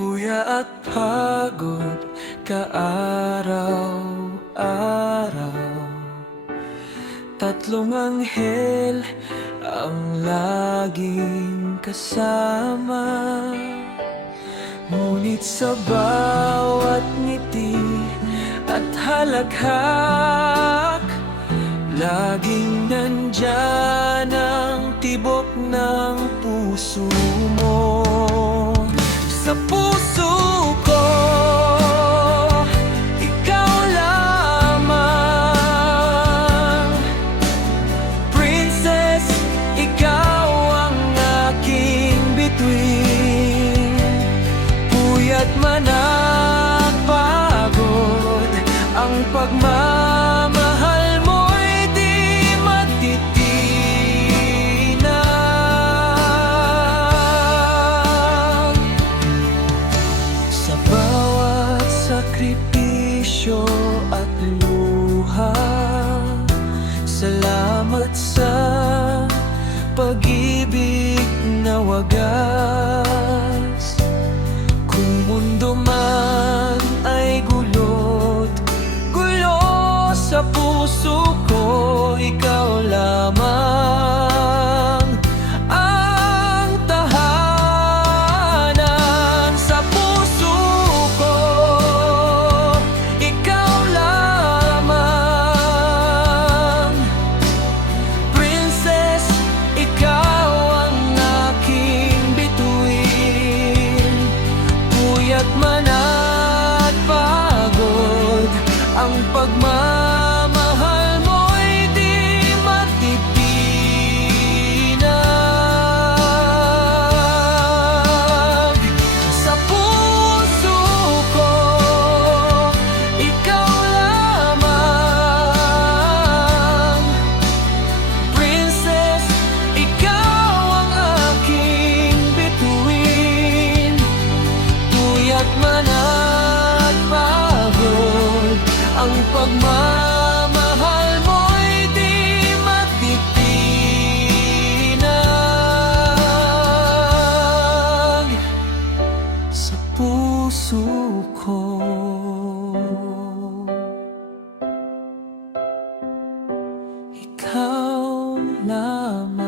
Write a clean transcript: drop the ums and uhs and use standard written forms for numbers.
Kuya at pagod kaaraw-araw, tatlong anghel ang laging kasama. Ngunit sa bawat ngiti at halakhak, laging nandyan ang tibok ng puso mo. Sa puso ko, ikaw lamang, Princess, ikaw ang aking bituin. Puyat man at pagod, ang pagmamahal mo'y di matitinag. Sa bawat sakripisyo at luha, salamat sa pag-ibig na wagas. Kung mundo man ay gulo't gulo, sa puso ko ikaw lamang ang tahanan. Sa puso ko, ikaw lamang, Princess, ikaw ang aking bituin. Puyat man at pagod, ang pagmamahal mo'y di matitinag. Sa puso ko, ikaw lamang, Princess, ikaw ang aking bituin. Puyat man at pagod, ang pagmamahal mo'y di matitinag. Sa puso ko, ikaw lamang.